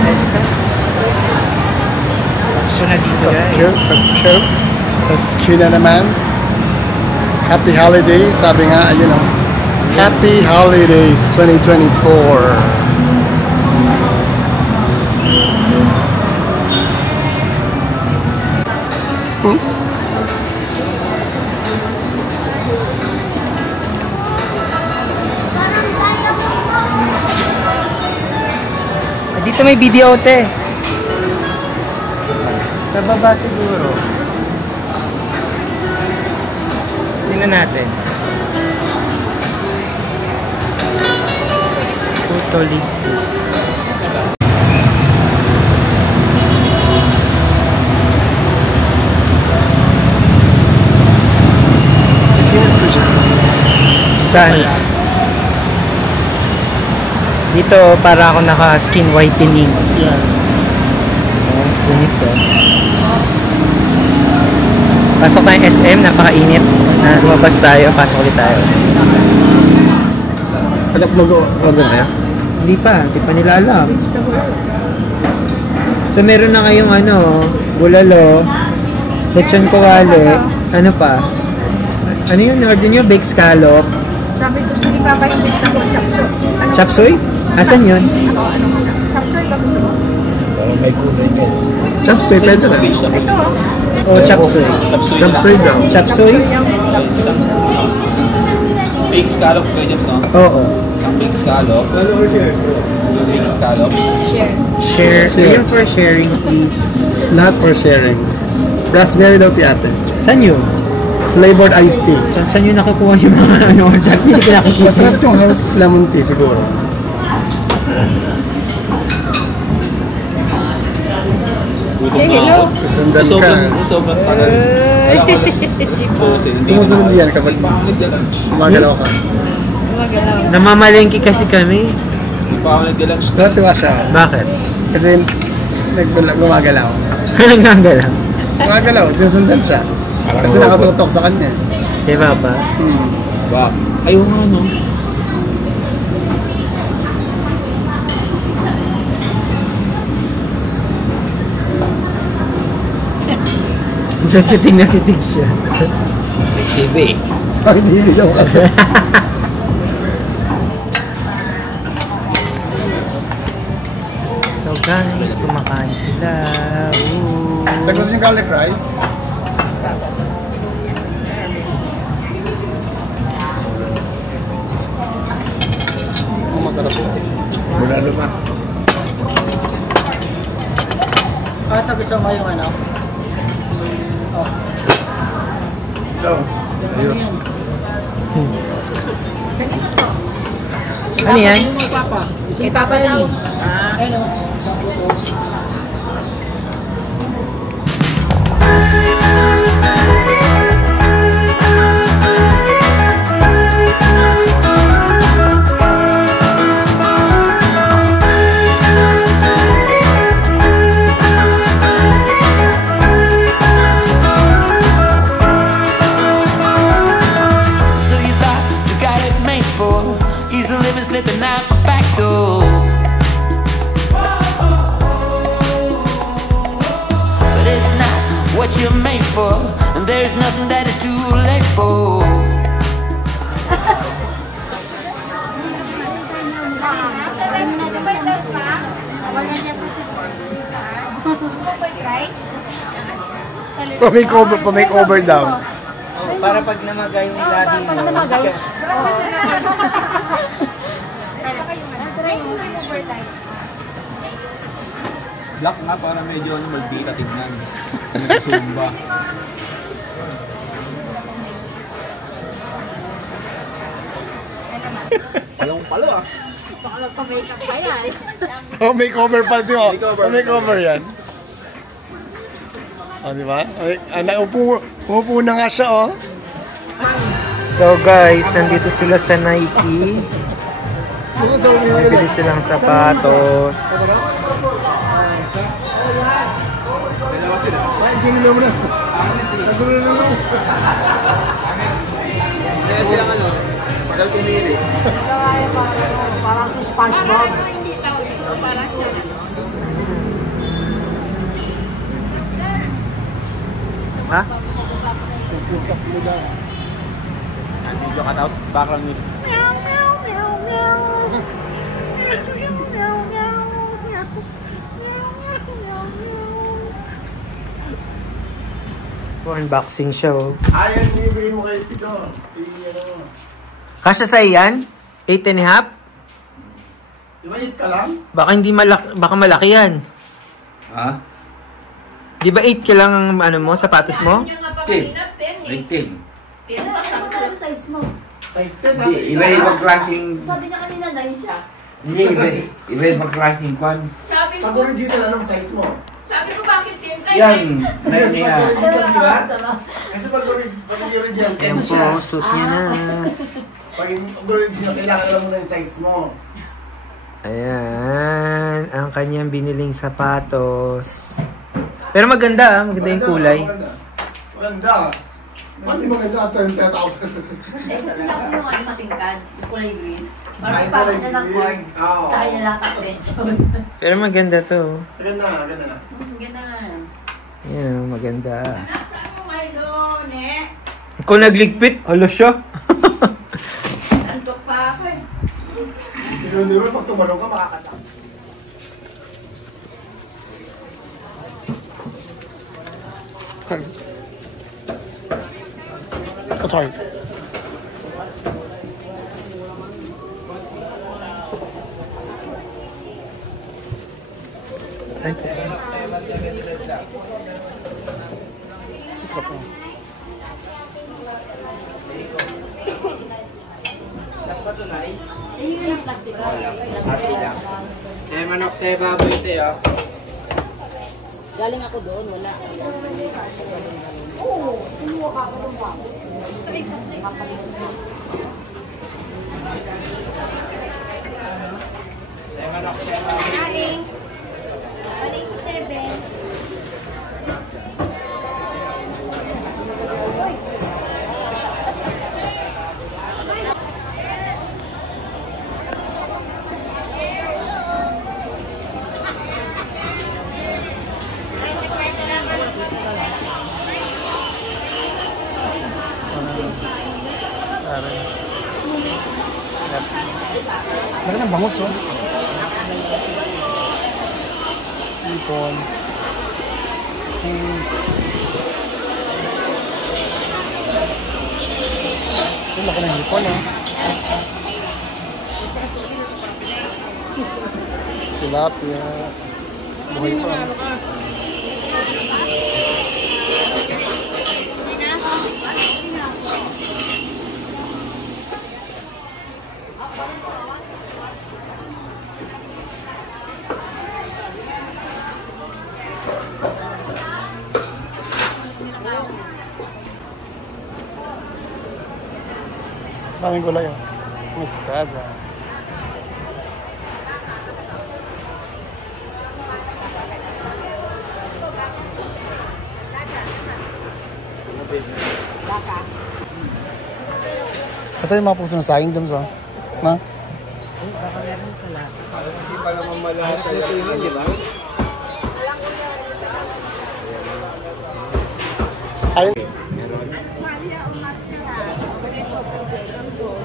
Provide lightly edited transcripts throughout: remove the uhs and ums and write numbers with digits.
Edsa. Pasko na dito guys. Pasko. Pasko na naman. Happy holidays. Sabi nga, ayun o. Happy holidays 2024. Dito may video te. Sa baba siguro. Tingnan natin. Photolistus. Saan? Dito para ako naka skin whitening. Yes. Oh, kunis oh. Pasok tayong SM, napakainit. Lumabas tayo, pasok ulit tayo. Anak mag-order kaya? Hindi pa nila alam. So meron na kayong ano, bulalo, lechon kawali, ano pa? Ano yun, order nyo? Baked scallop. Sabi gusto ni Papa yung gusto ko, chapsoy. Chop suey? Asan yun? Ano? Chapsoy ba gusto mo? May kulay ka. Chop suey, pwede na. Ito Oh, chop suey. Chop suey daw. Chop suey? Baked scallop kayo dyan sa? Oo. Baked scallop. Baked scallop. Share. Ayun for sharing, please. Lahat for sharing. Raspberry daw si ate. Saan yun? Flavored iced tea. Saan yun nakukuha yung mga ano order? Hindi ko nakikita. Masarap yung house lemon tea siguro. Say hello. Sundan ka. Sobrang tagal. Alam ko na Sumusunod diyan kapag gumagalaw ka. Gumagalaw. Namamalengke kasi kami. Nagpa-lunch. Natuwa siya. Bakit? Kasi gumagalaw. Nagagalaw. Gumagalaw, sinusundan siya. Kasi nakatutok sa kanya. Di ba pa? Ba? Ayaw nga no. Titig na titig siya. TV. Ay, hindi daw kasi. So guys, kumakain sila. Naglas yung garlic rice. Masarap po. Mula luma. Ito gusto mo yung ano? Oh. Ito. Ayun. Ganito to. Ano yan? Papa. Kay Papa daw. Ano? Isang puto. Slipping out the back door. But it's not what you're made for, and there's nothing that is too late for. Pa-makeover daw. Para pag namagay yung labi mo. Pag namagay? Black nga para medyo magbita tignan. Zumba. Alam mo pala ah. Baka magpa-makeup pa yan. Oh, makeover pa di mo. Makeover yan. Oh, di ba? Umupo na nga siya, oh. So guys, nandito sila sa Nike. Nabili silang sapatos. Kaya silang ano, magal pumili. Parang si SpongeBob. Hindi tao dito. Parang siya. Ha? Podcast mo daw. Video ka tapos background music. Unboxing siya, oh. Ayan, libre mo kay Pito. Kasya sa iyan? 8.5? Di ba 8 ka lang? Baka hindi baka malaki yan. Ha? Di ba 8 ka lang ang ano mo, sapatos mo? 10. 10. Ano ka lang size mo? Size 10 Hindi, iba-ibang klaseng... Sabi niya kanina 9 siya. Hindi, iba-ibang klaseng kwan. Sabi Pag ko, original, anong size mo? sabi ko bakit 10 kayo? Yan, meron niya. Pag original, di ba? Kasi pag original, 10 Ayan siya. po, suit niya na. Pag original, kailangan alam mo na yung size mo. Ayan, ang kanyang biniling sapatos. Pero maganda, maganda yung kulay. Maganda. Ba't di maganda? 10,000. Eh, gusto niya kasi yung ano matingkad, yung kulay green. Ay, Parang pasok kulay niya ng green. cord. Oo. Sa kanya lahat ang attention. Pero maganda to. Ganda na, ganda na. Ganda nga. Ayan, maganda. Saan mo may doon eh? Kung nagligpit, alo siya. Antok pa ako eh. Siguro di ba pag tumalong ka, makakata. Oh, sorry. Ay, Ayun yung plastic. Ate lang. Eh, manok tayo baboy tayo. Galing ako doon, wala. Laki ng bangus, oh. Ipon. Yung laki ng ipon, oh. Tilapia. Buhay pa. Daming gulay, oh. Mustasa. Ito yung mga puso na sayang dyan, so. Na? Hindi pa naman malasa yan, di ba? Ayun.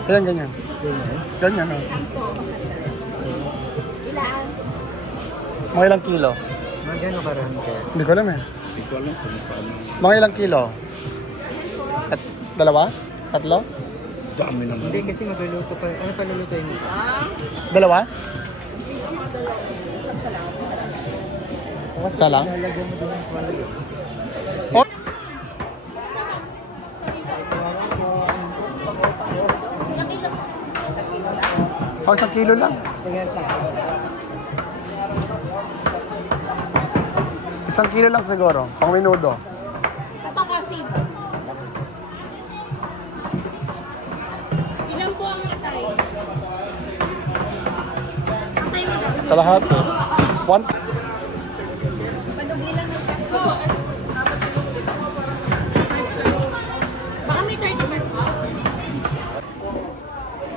Ayan, ganyan. Ganyan, oh. Mga ilang kilo? magano karami kaya? Hindi ko alam, eh. Hindi ko alam kung paano. Mga ilang kilo? At dalawa? Tatlo? Dami naman. Hindi kasi magluluto pa. Ano pa lulutuin mo? Dalawa? Isa lang? Lalagyan mo doon ng palay. Oh! Oh, 1 kilo lang. Tingnan siya. 1 kilo lang siguro. Pang minudo. Ito kasi. Ilan po ang atay? Atay mo daw. Kalahati. 1. Padugli lang ng kasko. Baka may 30 per po.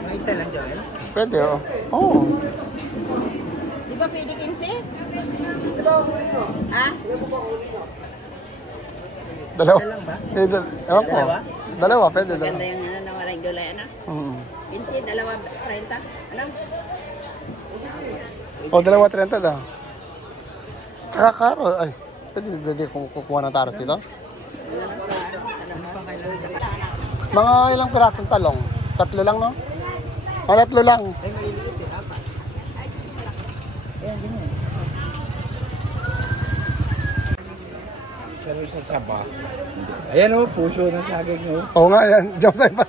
May isa lang, Joel? Pwede, oh. Oh. Di ba pwede 15? Ah? Dalawa. Isa lang ba? Ewan ko. Dalawa, pwede. Maganda Dalawa. yung na waray gulay, ano? Pinsi, 2.30. Ano? O, dalawa 30 daw. Tsaka karo. Ay, pwede kukuha ng taros dito? Mga ilang pirasong talong? 3 lang, no? O, 3 lang. Ay, maliliit eh. Apat. Pero sa saba. Ayan o, puso na saging o. Oo nga, yan. Diyan sa iba.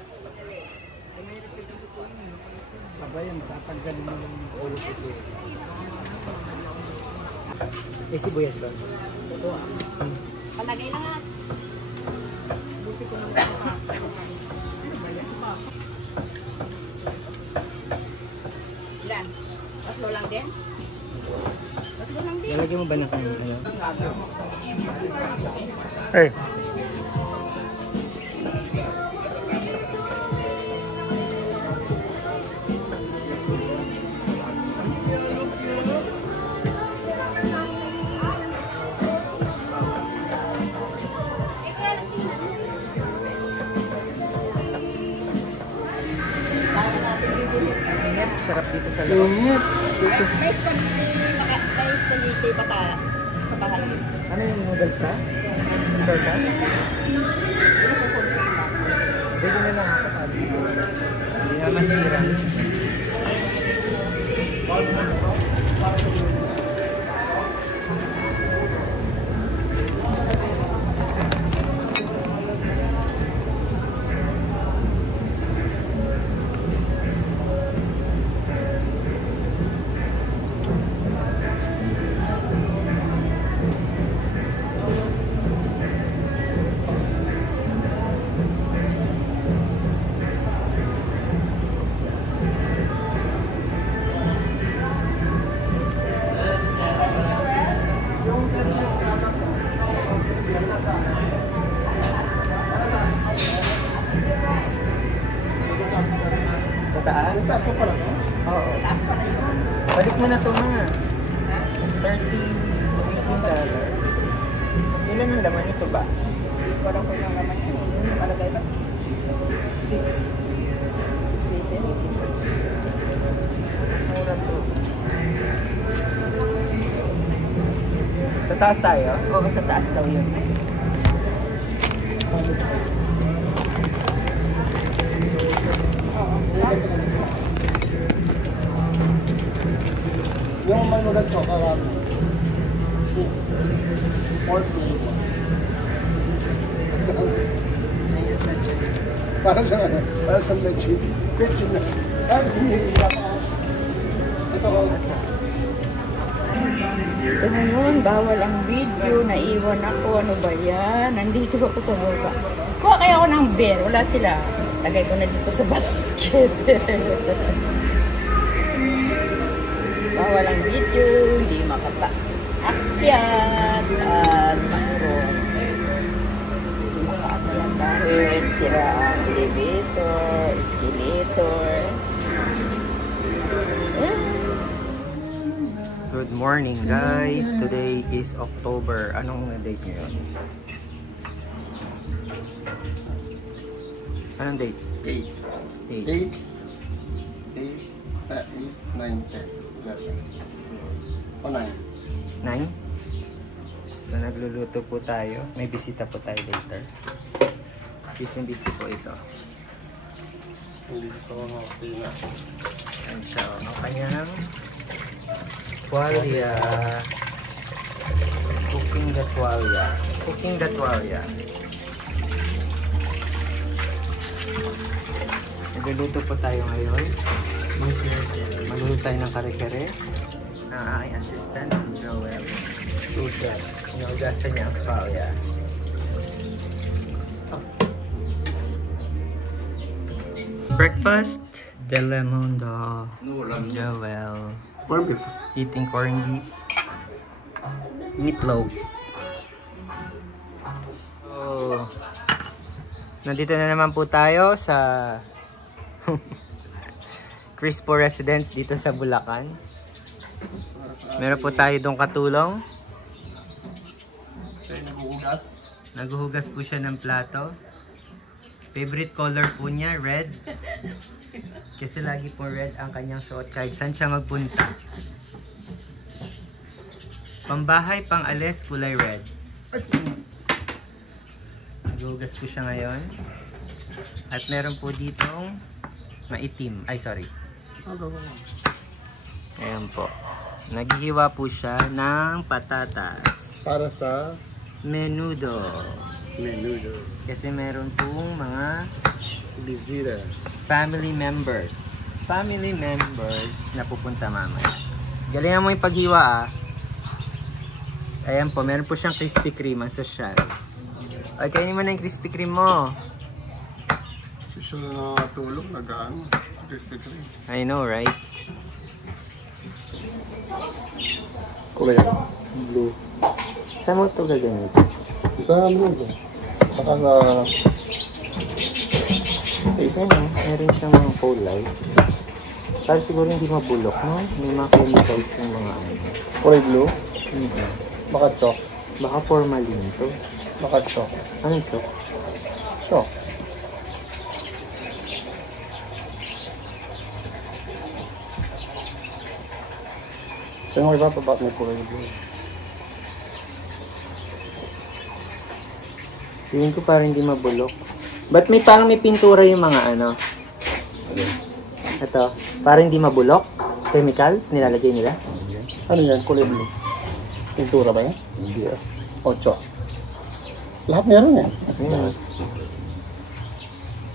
Sabay yung tatanggalin mo yung ulo kasi. May sibuyas ba? Palagay na nga. Busi ko naman ako. Ilan? 3 lang din? 3 lang din? Lalagyan mo ba ng ano? Hey. Sarap dito sa loob. May spaghetti pa ka sa bahay. Ano yung noodles ka? Sure ka? Pwede na lang ako. Hindi na masira. Sa taas? Sa taas mo pala to? Oo. Sa taas pa rin. Balik mo na ito mga. $30 to $18. Ilan ang laman ito ba? Hindi ko alam kung yung laman yun eh. Palagay ba? 6. 6 pieces. Mas mura to. Sa taas tayo? Oo, sa taas daw yun. Yung may magad ko, karami. 4 flavor. Para sa ano? Para sa leche. Leche na. Ay, humihirap ako. Ito ko. Ito ngayon, bawal ang video. Naiwan ako. Ano ba yan? Nandito ako sa baba. Kuha kaya ako ng beer. Wala sila. Tagay ko na dito sa basket. Bawal ang video. Hindi makapaakyat. At mayroon. Hindi makaakyat lang dahil sira ang elevator, escalator. Good morning guys. Today is October. Anong date nyo yun? Anong date? 8, 9, 10, 11. O 9. 9? So nagluluto po tayo. May bisita po tayo later. Busy po ito. Hindi gusto ko nga kusina. Ayan siya. Ang kanyang tuwalya. Cooking the tuwalya. Cooking the tuwalya. Nagluluto po tayo ngayon. Magluluto tayo ng kare-kare. Ang aking assistant, si Joel. Susan. Inuugasan niya ang tuwalya. Breakfast, Delamundo, Joel, Corn beef. eating corned beef, meatloaf. So, nandito na naman po tayo sa Crispo Residence dito sa Bulacan. Meron po tayo doong katulong. Siya yung naghuhugas. Naghuhugas po siya ng plato. Favorite color po niya, red. Kasi lagi po red ang kanyang suot kahit saan siya magpunta. Pambahay, pang alis, kulay red. Naghuhugas po siya ngayon. At meron po ditong maitim. Ay, sorry. Ayan po. Naghihiwa po siya ng patatas. Para sa Menudo. menudo. Kasi meron pong mga Bisita. family members. Family members na pupunta mamaya. Galingan mo yung paghiwa ah. Ayan po, meron po siyang Krispy Kreme, ang social. Okay, kainin mo na yung Krispy Kreme mo. Susunod na nakatulog, nagaan. Krispy Kreme. I know, right? Kulay blue. Saan mo ito gagamit? Sa mundo. Saka na Ayan o, meron siyang mga kulay. Para siguro hindi mabulok, no? May mga chemicals yung mga ano. kulay blue. Hindi. Baka chok. Baka formalin to. Baka chok. Anong to? Chok. Saan mo iba pa ba't may kulay blue? Tingin ko parang hindi mabulok. Ba't may parang may pintura yung mga ano? Ito, parang hindi mabulok? Chemicals nilalagay nila? Ano yan? Kulay blue. Pintura ba yan? Hindi ah. O chok. Lahat meron yan.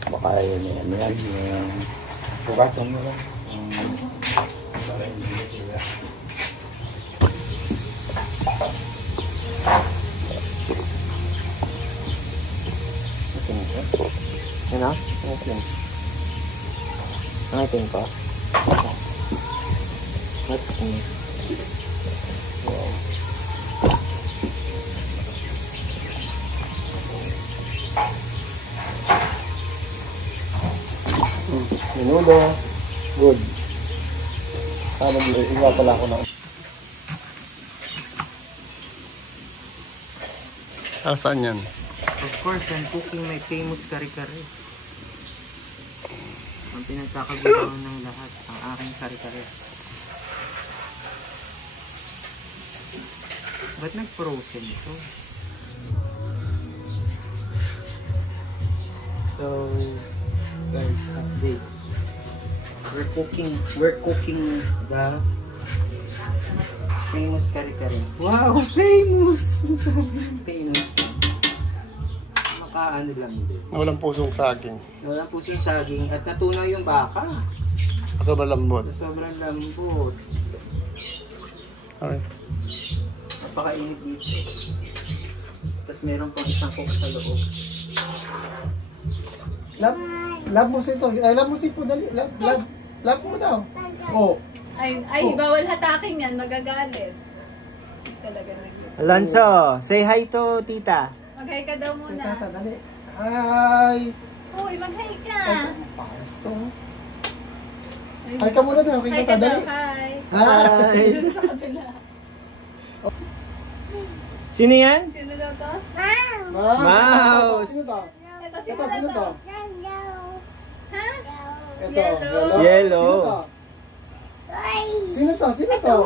Baka yun yan. Bukatan mo lang. Ano? Okay. Ang itin ko? What's in? Menudo. Good. Sana iba pala ako na. Saan yan? Of course, I'm cooking my famous kare-kare. Ang pinagkakagulaan ng lahat, ang aking kare-kare. Ba't nag-frozen ito? So, guys, update. We're cooking the famous kare-kare. Wow, famous! Famous. Makaano lang din. Walang pusong saging. Walang pusong saging at natunaw yung baka. Sobrang lambot. Sobrang lambot. Okay. Napakainit dito. Tapos meron pang isang cook sa loob. Love mo si ito. Ay, love mo si po. Dali. Love mo daw. Oh. Ay, bawal hatakin yan, magagalit. Talaga nag- Alonso, say hi to tita. Mag-hi ka daw muna. Tata, dali. Hi. Uy, mag-hi ka. Pares to. Hi ka muna daw. Hi Hi ka ka, dali. daw, hi. Hi. Dun sa kabila. Sino yan? Sino daw to? Mouse. Sino to? Ito, Ito, sino to? Ha? Ito, Yellow. Yellow. Sino to? Sino to?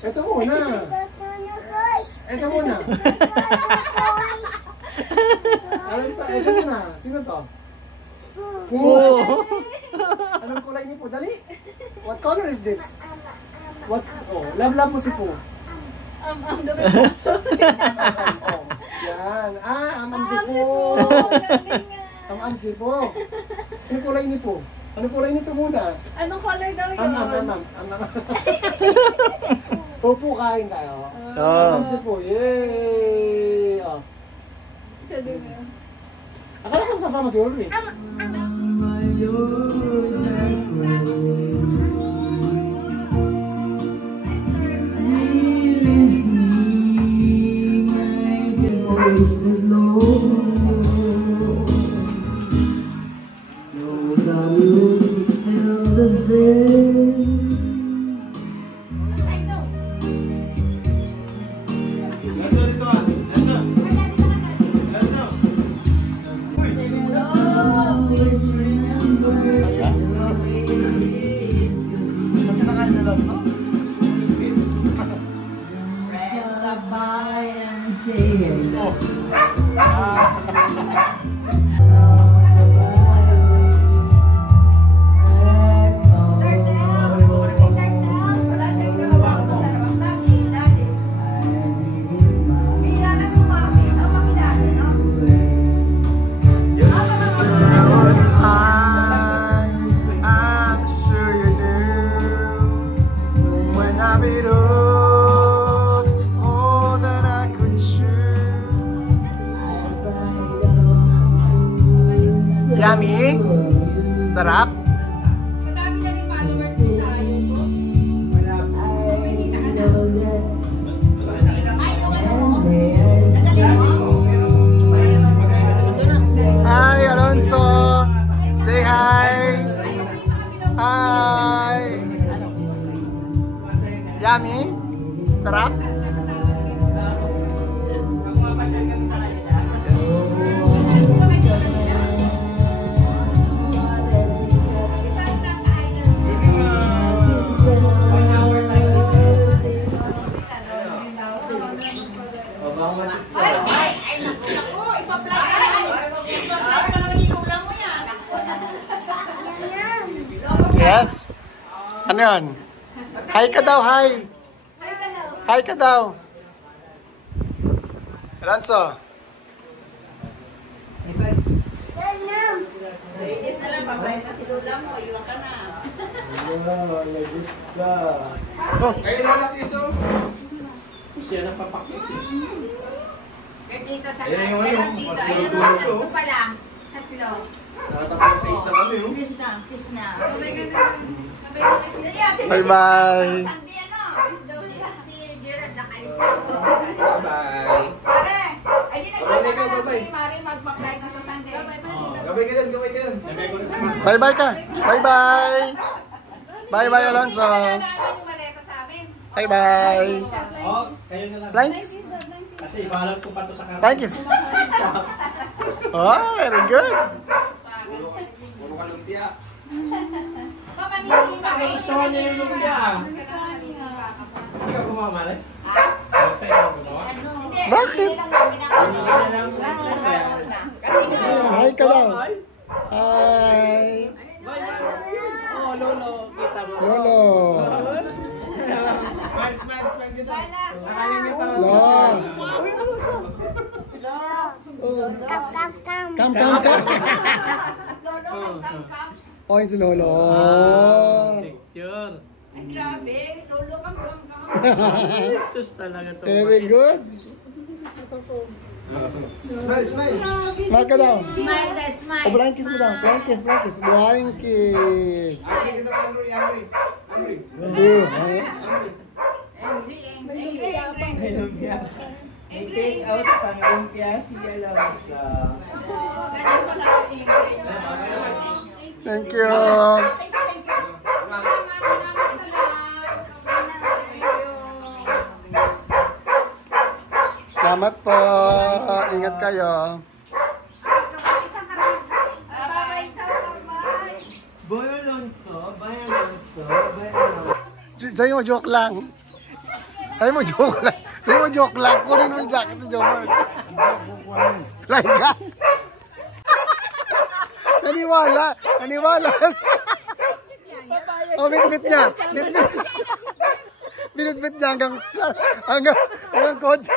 Ito muna. Ito muna. Alam to? Ito muna. Sino to? Oh. Anong kulay niyo po? Dali. What color is this? What? Oh, love mo si Po. Dami po. Oh, yan. Am si Po. Am si Po. Anong kulay niyo po? Anong kulay nito muna? Anong color daw yun? Am. Opo, kain tayo. Oh. Am si Po. Yay! Oh. Siya din yun. Akala ko sasama si Ulrich. stop by and say hello. Yummy? Sarap? Marami na rin followers ko sa YouTube. Hi, Alonso! Say hi! Hi! Yummy? Sarap? Yes? Ano yun? Hi ka daw, hi! Hi ka daw! Alonso! Ladies na lang, pabayad na si Lola mo, iwan ka na. Kayo na nakiso. Siya na papakis eh. Kaya dito sa Ayan yung ano, dito, matulog-tulog ko. tatlo pala. Tatlo. Nakatatlong taste na kami, oh. Kiss na. Bye-bye! Sandi ano? Si Gerard nakalis na po. Bye-bye. Pare, ay di Bye-bye, nagkasama na bye-bye. si Mari mag-apply na sa Sunday. Gabay ka dyan, gabay ka dyan. Bye-bye ka! Bye-bye! Bye-bye, Alonso! Bye-bye! Oh, kayo na lang. Flying kiss! Kasi ibalat ko pa to sa karton. Flying kiss! Oh, very good! Puro ka lumpia. Gusto ko niya yung lumpia. Hindi ka gumawa, Mare? Okay, ikaw gumawa. Bakit? Hindi ka na lang. Hi ka daw! Hi! Oh, Lolo. Kita mo. Lolo! Smile, smile, smile dito. Lo! Come, come, come! Oh, yung si Lolo! Picture. Ay grabe, Lolo ka from Sus talaga to. Very good! Smile, smile. Smile ka daw! Smile na smile. Oh, blind kiss mo daw! Blind kiss, blind kiss! Blind kiss! Angry kita, angry, angry. Angry. May lumpia. May take out pang lumpia si Alonso. Thank you! Salamat po! Ingat kayo! Boy Alonso, Boy Alonso, Boy Alonso. Sa'yo mo joke lang! Sa'yo mo joke lang! Sa'yo mo joke lang! Kunin mo yung jacket ni Jomar! Lahiga! Naniwala! Naniwala! Oh, binibit niya! Binibit niya hanggang kotse!